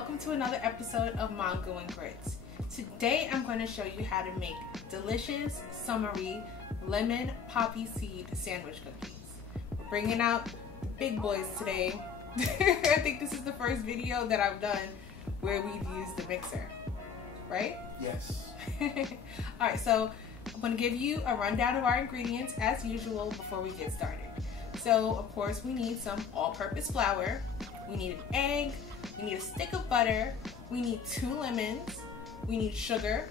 welcome to another episode of Mango and Grits. Today I'm going to show you how to make delicious, summery, lemon poppy seed sandwich cookies. We're bringing out the big boys today. I think this is the first video that I've done where we've used the mixer, right? Yes. Alright, so I'm going to give you a rundown of our ingredients as usual before we get started. So, of course, we need some all-purpose flour, we need an egg, we need a stick of butter, we need 2 lemons, we need sugar,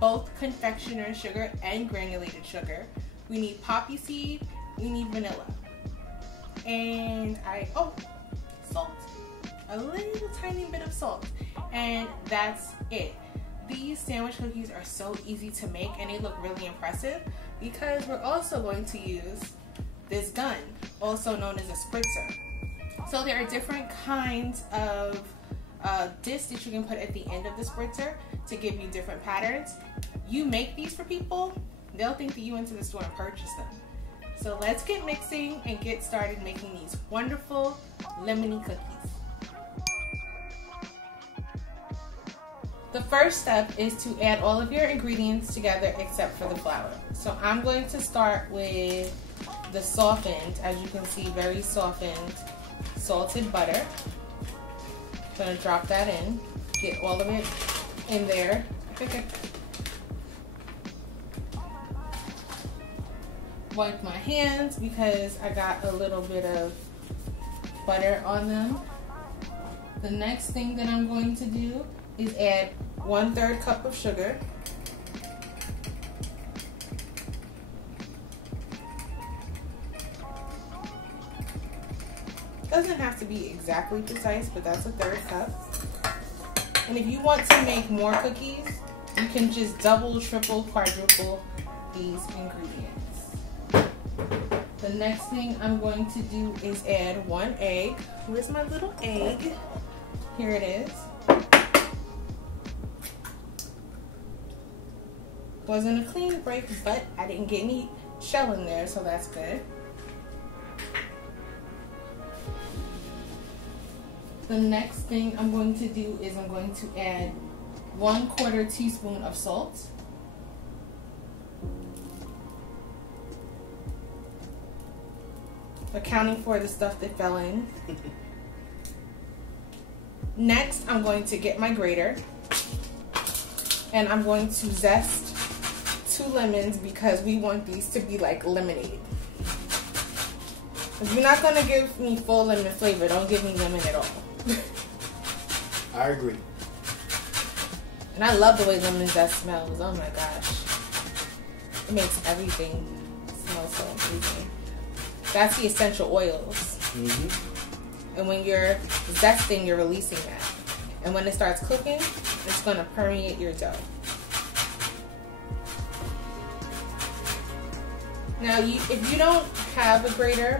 both confectioner sugar and granulated sugar, we need poppy seed, we need vanilla, and salt, a little tiny bit of salt, and that's it. These sandwich cookies are so easy to make and they look really impressive because we're also going to use this gun, also known as a spritzer. So there are different kinds of discs that you can put at the end of the spritzer to give you different patterns. You make these for people, they'll think that you went to the store and purchased them. So let's get mixing and get started making these wonderful lemony cookies. The first step is to add all of your ingredients together except for the flour. So I'm going to start with the softened, as you can see, very softened salted butter. I'm going to drop that in, get all of it in there. Wipe my hands because I got a little bit of butter on them. The next thing that I'm going to do is add 1/3 cup of sugar. Doesn't have to be exactly precise, but that's 1/3 cup. And if you want to make more cookies, you can just double, triple, quadruple these ingredients. The next thing I'm going to do is add 1 egg. Where's my little egg? Here it is. Wasn't a clean break, but I didn't get any shell in there, so that's good. The next thing I'm going to do is I'm going to add 1/4 teaspoon of salt. Accounting for the stuff that fell in. Next, I'm going to get my grater and I'm going to zest 2 lemons because we want these to be like lemonade. If you're not going to give me full lemon flavor, don't give me lemon at all. I agree. And I love the way lemon zest smells. Oh my gosh. It makes everything smell so amazing. That's the essential oils. And when you're zesting, you're releasing that. And when it starts cooking, it's going to permeate your dough. Now, if you don't have a grater,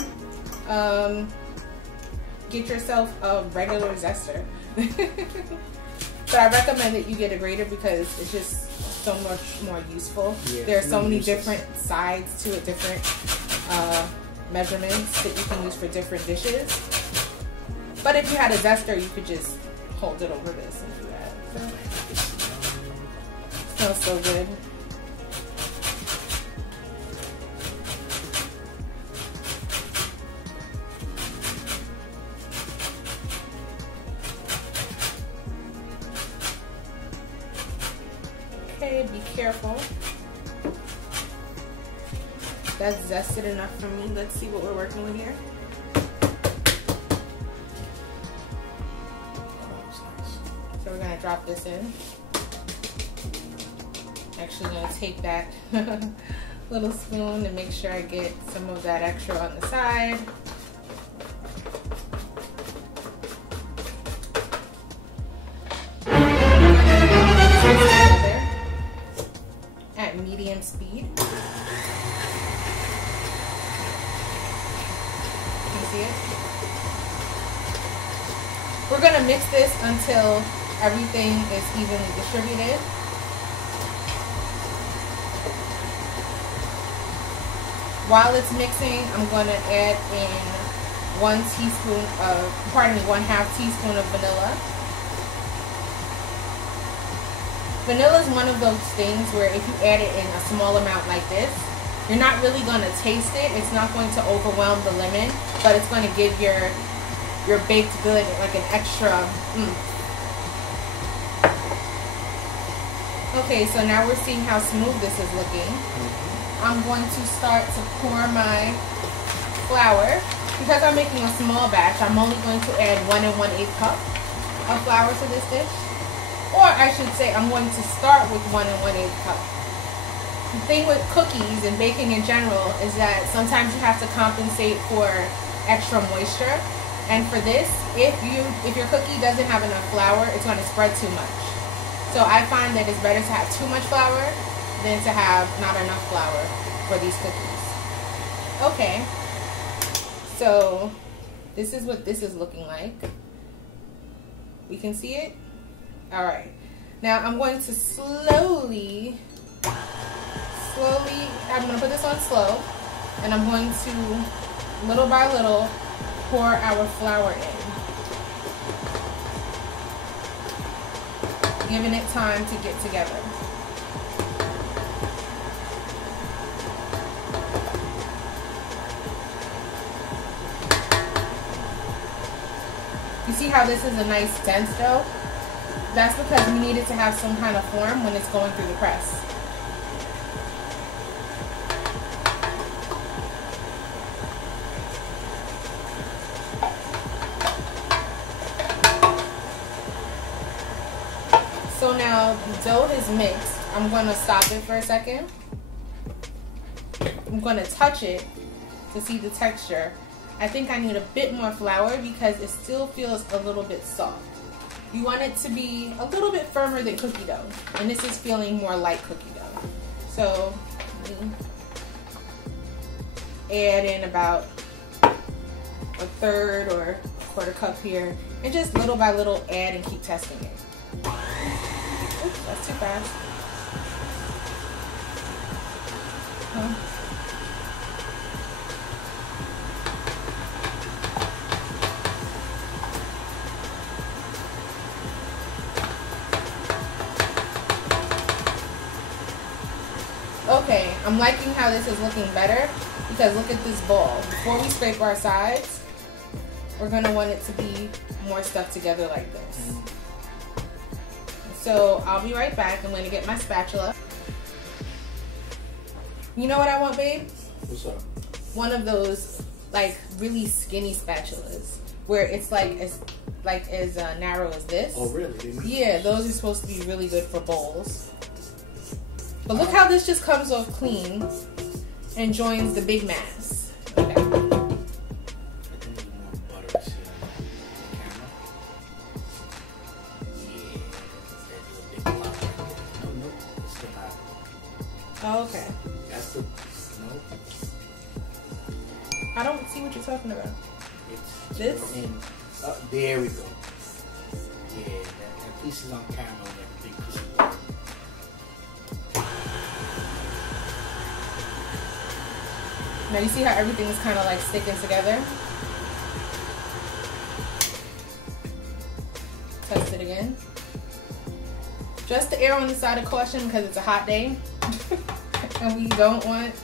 get yourself a regular zester. But I recommend that you get a grater because it's just so much more useful. Yeah, there are so many different sides to it, different measurements that you can use for different dishes. But if you had a zester, you could just hold it over this and do that. Smells so good. Okay, be careful. That's zested enough for me. Let's see what we're working with here. So we're going to drop this in. Actually going to take that little spoon and make sure I get some of that extra on the side. At medium speed. See it? We're going to mix this until everything is evenly distributed. While it's mixing, I'm going to add in 1 teaspoon of, pardon me, 1/2 teaspoon of vanilla. Vanilla is one of those things where if you add it in a small amount like this, you're not really going to taste it. It's not going to overwhelm the lemon, but it's going to give your baked good like an extra Okay, so now we're seeing how smooth this is looking. I'm going to start to pour my flour. Because I'm making a small batch, I'm only going to add 1 1/8 cup of flour to this dish. Or I should say I'm going to start with 1 1/8 cup. The thing with cookies and baking in general is that sometimes you have to compensate for extra moisture. And for this, if your cookie doesn't have enough flour, it's going to spread too much. So I find that it's better to have too much flour than to have not enough flour for these cookies. Okay. So this is what this is looking like. You can see it? All right. Now I'm going to slowly, I'm going to put this on slow, and I'm going to, little by little, pour our flour in, giving it time to get together. You see how this is a nice dense dough? That's because we need it to have some kind of form when it's going through the press. So now the dough is mixed. I'm going to stop it for a second. I'm going to touch it to see the texture. I think I need a bit more flour because it still feels a little bit soft. You want it to be a little bit firmer than cookie dough, and this is feeling more like cookie dough. So add in about a third or a quarter cup here, and just little by little add and keep testing it. Oops, that's too fast. Okay, I'm liking how this is looking better because look at this ball. Before we scrape our sides, we're going to want it to be more stuck together like this. So I'll be right back. I'm going to get my spatula. You know what I want, babe? What's up? One of those like really skinny spatulas where it's like as narrow as this. Oh, really? Yeah, those are supposed to be really good for bowls. But look how this just comes off clean and joins the big mass. Okay. Oh, okay. That's the no. I don't see what you're talking about. It's this? There we go. Yeah, that piece is on camera. That big piece of work. Now you see how everything is kind of like sticking together? Test it again. Just to err on the side of caution because it's a hot day. And we don't want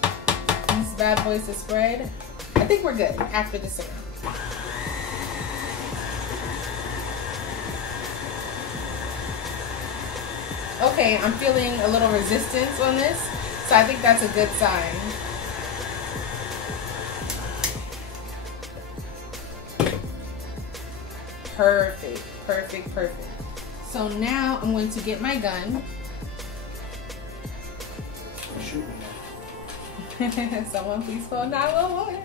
these bad boys to spread. I think we're good after this round. Okay, I'm feeling a little resistance on this, so I think that's a good sign. Perfect, perfect, perfect. So now I'm going to get my gun. Shoot me. Someone please call 911.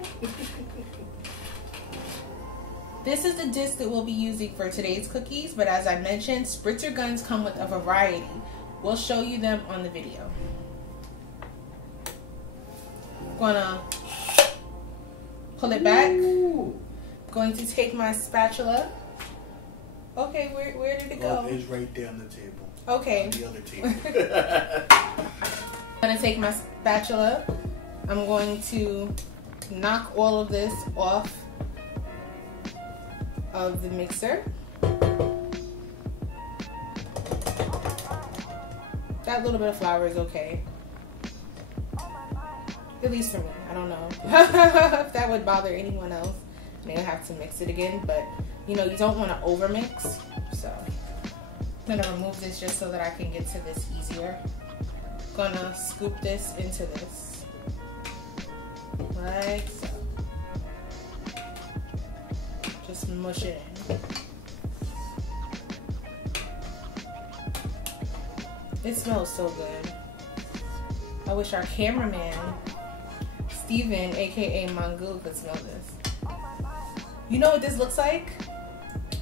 This is the disc that we'll be using for today's cookies, but as I mentioned, spritzer guns come with a variety. We'll show you them on the video. I'm gonna pull it back. Ooh. Going to take my spatula. Okay, where did it go? It's right there on the table. Okay. On the other table. I'm going to take my spatula. I'm going to knock all of this off of the mixer. that little bit of flour is okay. At least for me. I don't know if that would bother anyone else. Maybe I have to mix it again, but you know, you don't want to over mix. So I'm gonna remove this just so that I can get to this easier. Gonna scoop this into this, like so. Just mush it in. It smells so good. I wish our cameraman, Steven, aka Mangoo, could smell this. You know what this looks like?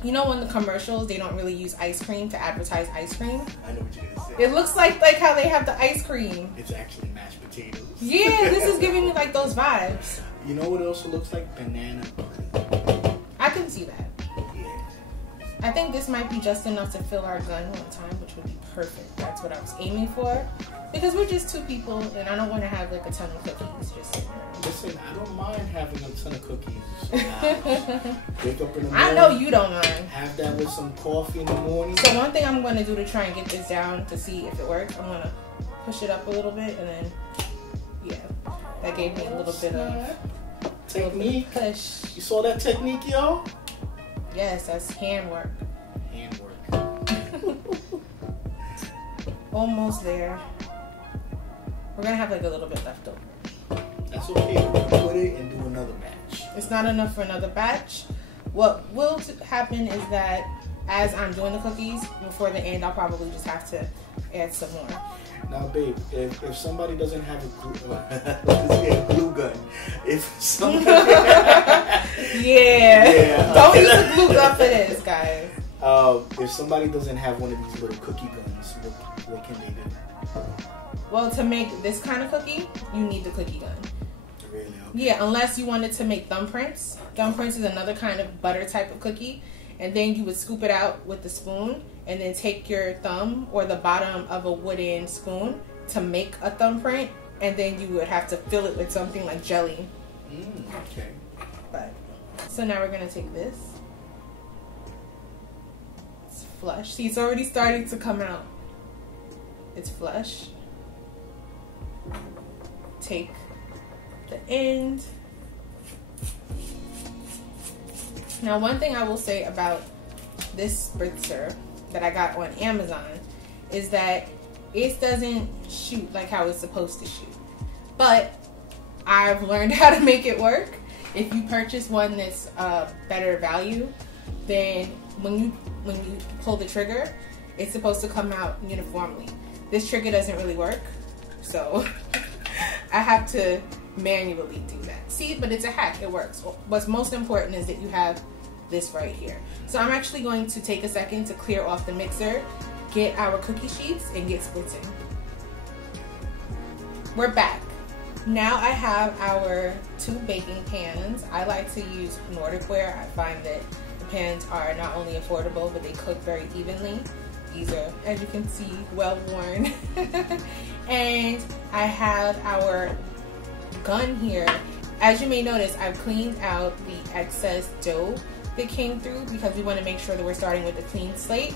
You know in the commercials they don't really use ice cream to advertise ice cream? I know what you're gonna say. It looks like how they have the ice cream. It's actually mashed potatoes. Yeah, this is giving me like those vibes. You know what also looks like? Banana bun. I can see that. Yeah. I think this might be just enough to fill our gun one time, which would be perfect. That's what I was aiming for. Because we're just 2 people and I don't want to have like a ton of cookies just sitting around. Listen, I don't mind having a ton of cookies. Wake up in the morning. I know you don't mind. Have that with some coffee in the morning. So one thing I'm going to do to try and get this down to see if it works, I'm going to push it up a little bit and then, yeah, that gave me a little bit of technique. Push. You saw that technique, yo? Yes, that's handwork. Handwork. Almost there. We're going to have like a little bit left over. That's okay. We'll put it and do another batch. It's not enough for another batch. What will happen is that as I'm doing the cookies, before the end, I'll probably just have to add some more. Now, babe, if somebody doesn't have a glue gun, if somebody... yeah. Don't use a glue gun for this, guys. If somebody doesn't have one of these little cookie guns, what can they do? Well, to make this kind of cookie, you need the cookie gun. Really? Okay. Yeah, unless you wanted to make thumbprints. Thumbprints is another kind of butter type of cookie. And then you would scoop it out with the spoon and then take your thumb or the bottom of a wooden spoon to make a thumbprint. And then you would have to fill it with something like jelly. Okay. But so now we're going to take this. It's flush. See, it's already starting to come out. It's flush. Take the end. Now, one thing I will say about this spritzer that I got on Amazon is that it doesn't shoot like how it's supposed to shoot. But I've learned how to make it work. If you purchase one that's better value, then when you pull the trigger, it's supposed to come out uniformly. This trigger doesn't really work, so I have to manually do that. See, but it's a hack, it works. What's most important is that you have this right here. So I'm actually going to take a second to clear off the mixer, get our cookie sheets, and get splitting. We're back. Now I have our 2 baking pans. I like to use Nordic ware. I find that the pans are not only affordable, but they cook very evenly. These are, as you can see, well worn. And I have our gun here. As you may notice, I've cleaned out the excess dough that came through because we want to make sure that we're starting with a clean slate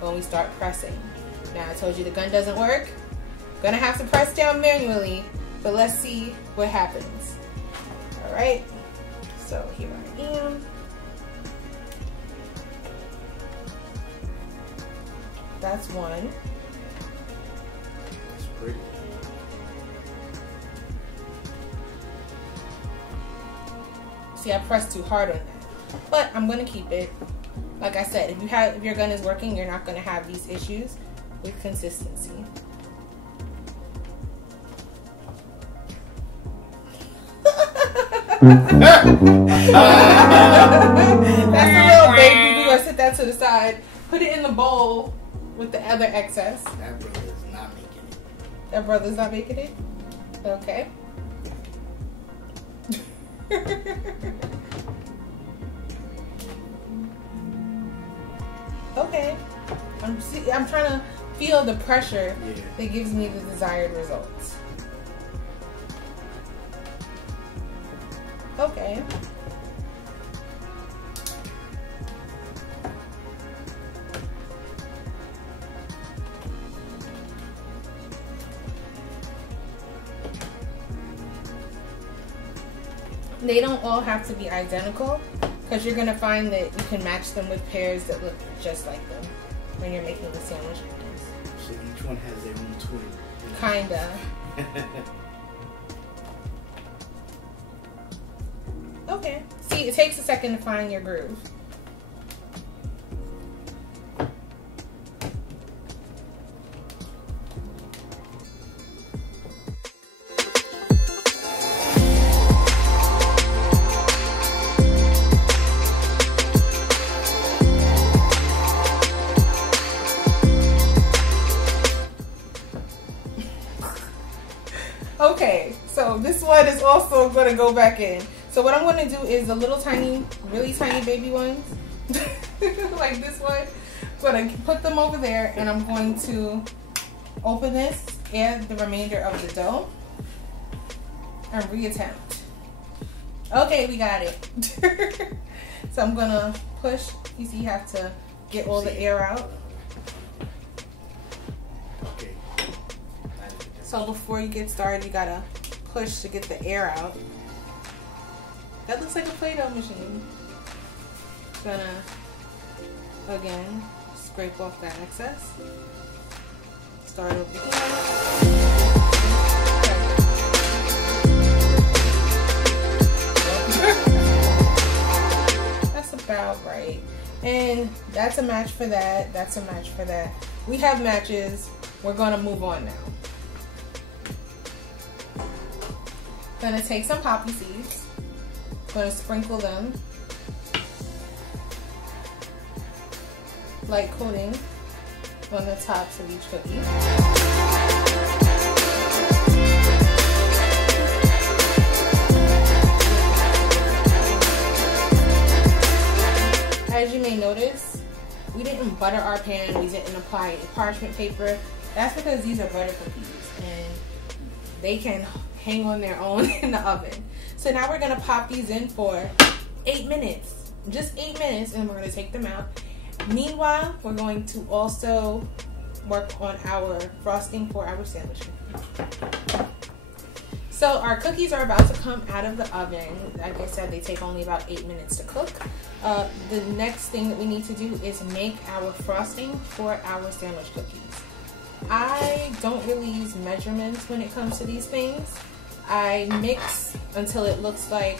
when we start pressing. Now, I told you the gun doesn't work. Gonna have to press down manually, but let's see what happens. All right, so here I am. That's one. That's pretty. See, I pressed too hard on that, but I'm gonna keep it. Like I said, if your gun is working, you're not gonna have these issues with consistency. That's a little baby. We're gonna set that to the side. Put it in the bowl with the other excess. That brother is not making it. That brother's not making it? Okay. Okay. I'm trying to feel the pressure that gives me the desired results. Okay. They don't all have to be identical, because you're gonna find that you can match them with pairs that look just like them when you're making the sandwich cookies. So each one has their own twin. Kinda. Okay. See, it takes a second to find your groove. Okay, so this one is also going to go back in. So what I'm going to do is the little tiny, really tiny baby ones, like this one, I'm going to put them over there, and I'm going to open this, add the remainder of the dough, and reattempt. Okay, we got it. So I'm going to push. You see, you have to get all the air out. Okay. So before you get started, you gotta push to get the air out. That looks like a Play-Doh machine. Gonna, again, scrape off that excess. Start over here. That's about right. And that's a match for that. That's a match for that. We have matches. We're gonna move on now. Gonna take some poppy seeds. Gonna sprinkle them. Light coating on the tops of each cookie. As you may notice, we didn't butter our pan. We didn't apply any parchment paper. That's because these are butter cookies and they can hang on their own in the oven. So now we're gonna pop these in for 8 minutes, just 8 minutes, and we're gonna take them out. Meanwhile, we're going to also work on our frosting for our sandwich. So our cookies are about to come out of the oven. Like I said, they take only about 8 minutes to cook. The next thing that we need to do is make our frosting for our sandwich cookies. I don't really use measurements when it comes to these things. I mix until it looks like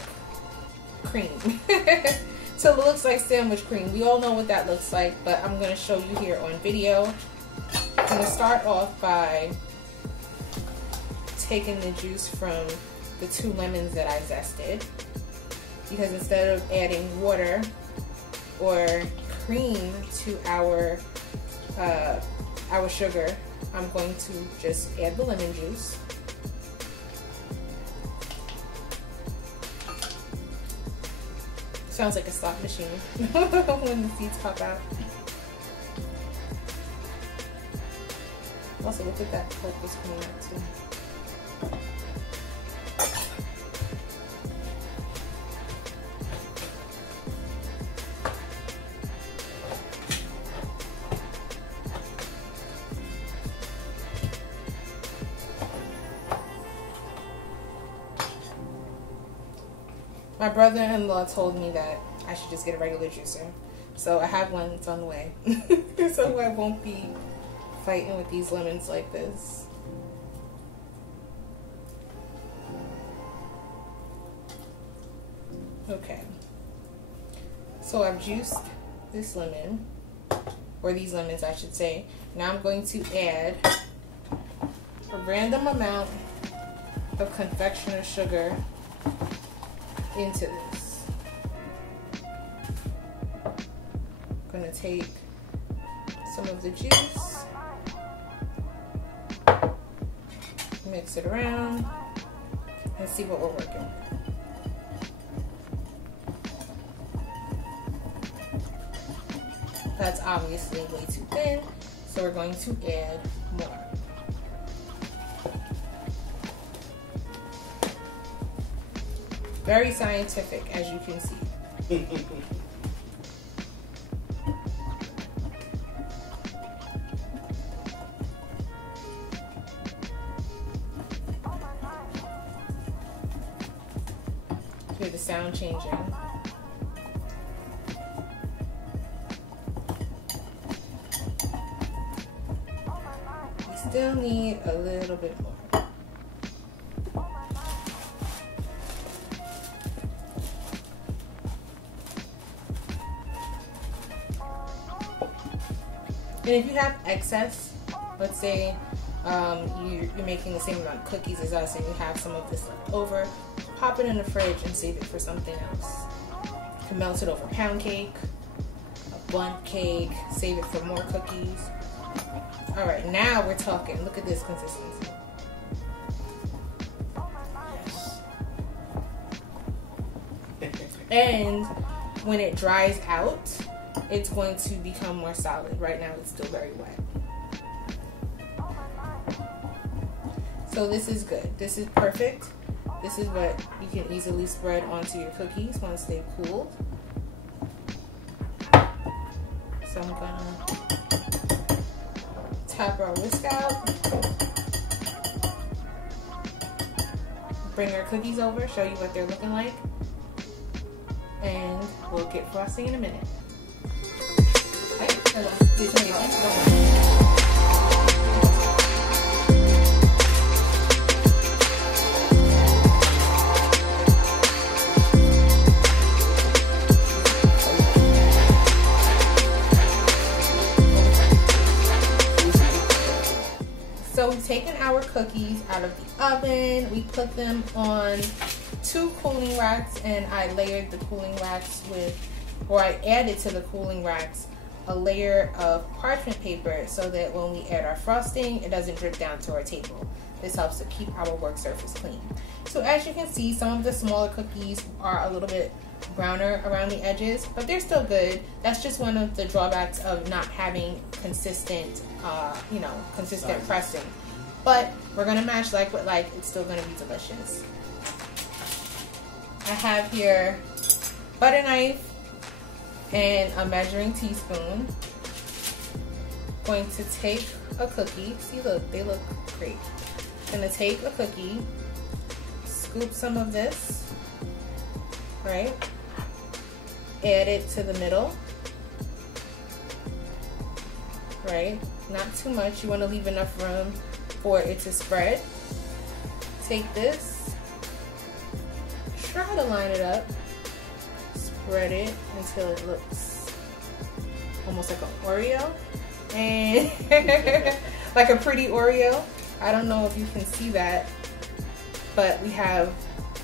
cream. Till it looks like sandwich cream. We all know what that looks like, but I'm going to show you here on video. I'm going to start off by taking the juice from the 2 lemons that I zested, because instead of adding water or cream to our sugar, I'm going to just add the lemon juice. Sounds like a slot machine when the seeds pop out. Also, look at that pulp is coming out too. My brother-in-law told me that I should just get a regular juicer. So I have one, it's on the way. So I won't be fighting with these lemons like this. Okay. So I've juiced this lemon, or these lemons I should say. Now I'm going to add a random amount of confectioner sugar into this. I'm gonna take some of the juice, mix it around, and see what we're working. That's obviously way too thin, so we're going to add more. Very scientific, as you can see. Hear the sound changing. We still need a little bit more. And if you have excess, let's say you're making the same amount of cookies as us and you have some of this left over, pop it in the fridge and save it for something else. You can melt it over pound cake, a bundt cake, save it for more cookies. All right, now we're talking. Look at this consistency. Yes. And when it dries out, it's going to become more solid. Right now it's still very wet. So this is good. This is perfect. This is what you can easily spread onto your cookies once they've cooled. So I'm gonna tap our whisk out. Bring our cookies over, show you what they're looking like. And we'll get frosting in a minute. So we've taken our cookies out of the oven. We put them on 2 cooling racks, and I layered the cooling racks with, or I added to the cooling racks a layer of parchment paper so that when we add our frosting, it doesn't drip down to our table. This helps to keep our work surface clean. So as you can see, some of the smaller cookies are a little bit browner around the edges, but they're still good. That's just one of the drawbacks of not having consistent, consistent pressing. But we're gonna match like with like, it's still gonna be delicious. I have here butter knife and a measuring teaspoon. Going to take a cookie. See, look, they look great. Gonna take a cookie, scoop some of this, right? Add it to the middle, right? Not too much. You want to leave enough room for it to spread. Take this, try to line it up, spread it until it looks almost like an Oreo, and like a pretty Oreo. I don't know if you can see that, but we have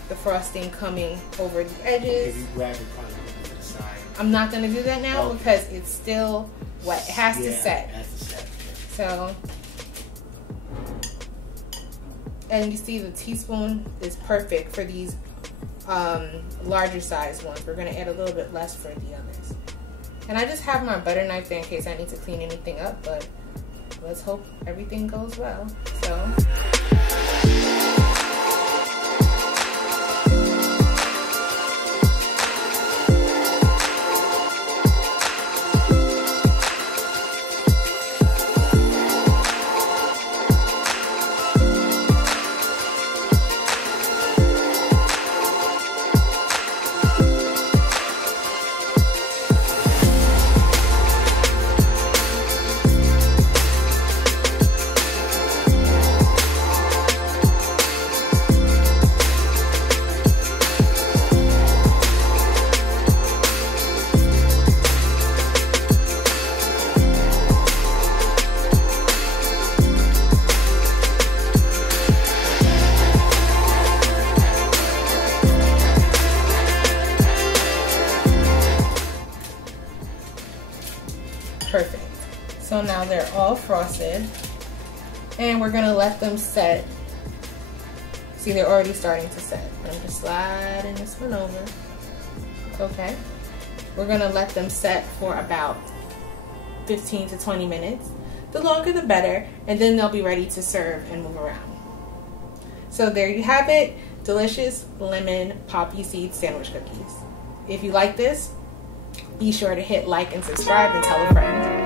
the frosting coming over the edges. If you grab it, probably to the side. I'm not going to do that now because it's still wet. It has to set. It has to set. So, and you see the teaspoon is perfect for these larger size ones. We're going to add a little bit less for the others. And I just have my butter knife there in case I need to clean anything up, but let's hope everything goes well. So. Perfect. So now they're all frosted, and we're gonna let them set. See, they're already starting to set. I'm just sliding this one over. Okay. We're gonna let them set for about 15 to 20 minutes. The longer the better, and then they'll be ready to serve and move around. So there you have it, delicious lemon poppy seed sandwich cookies. If you like this, be sure to hit like and subscribe and tell a friend.